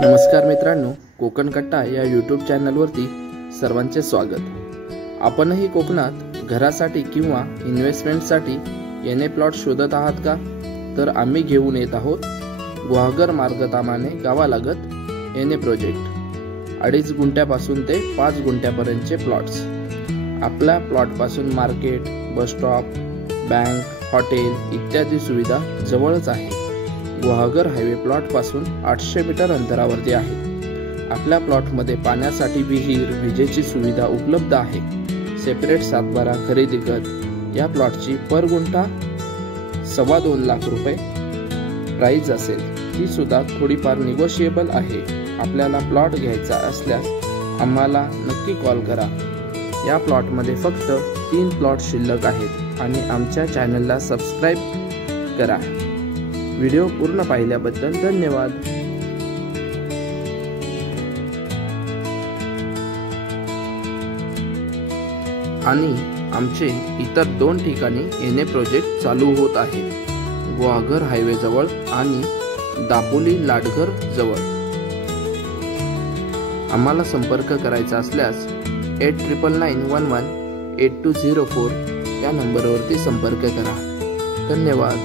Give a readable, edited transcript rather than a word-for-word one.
नमस्कार मित्रांनो, कोकण कट्टा या यूट्यूब चॅनलवरती सर्वांचे स्वागत। आपणही कोकणात घरासाठी किंवा इन्व्हेस्टमेंटसाठी येणे प्लॉट शोधत आहात का? तर आम्ही घेऊन येत आहोत गुहागर मार्गतामाने गावालगत येणे प्रोजेक्ट। 2.5 गुंठ्यापासून ते 5 गुंठ्यापर्यंतचे प्लॉट्स। आपल्या प्लॉटपासून market, bus stop, bank, hotel इत्यादी सुविधा जवळच आहे। गुहागर हायवे प्लॉट पासून 800 मीटर अंतरावरती आहे। आपल्या प्लॉटमध्ये पाण्यासाठी विहीर, विजेची सुविधा उपलब्ध आहे। सेपरेट सातबारा खरेदी करत या प्लॉटची पर गुंठा 2.25 लाख रुपये प्राइस असेल। ही सुद्धा थोडीफार निगोशिएबल आहे। आपल्याला प्लॉट घ्यायचा असल्यास आम्हाला नक्की कॉल करा। या प्लॉटमध्ये फक्त 3 प्लॉट शिल्लक आहेत आणि आमच्या चॅनलला सबस्क्राइब करा। व्हिडिओ पूर्ण पाहिल्याबद्दल धन्यवाद। आणि आमचे इतर 2 ठिकाणी येणे प्रोजेक्ट चालू होत आहे। गुहागर हायवे जवळ आणि दापोली लाडघर जवळ। आम्हाला संपर्क करायचा असल्यास 8999118204 या नंबरवरती संपर्क करा। धन्यवाद।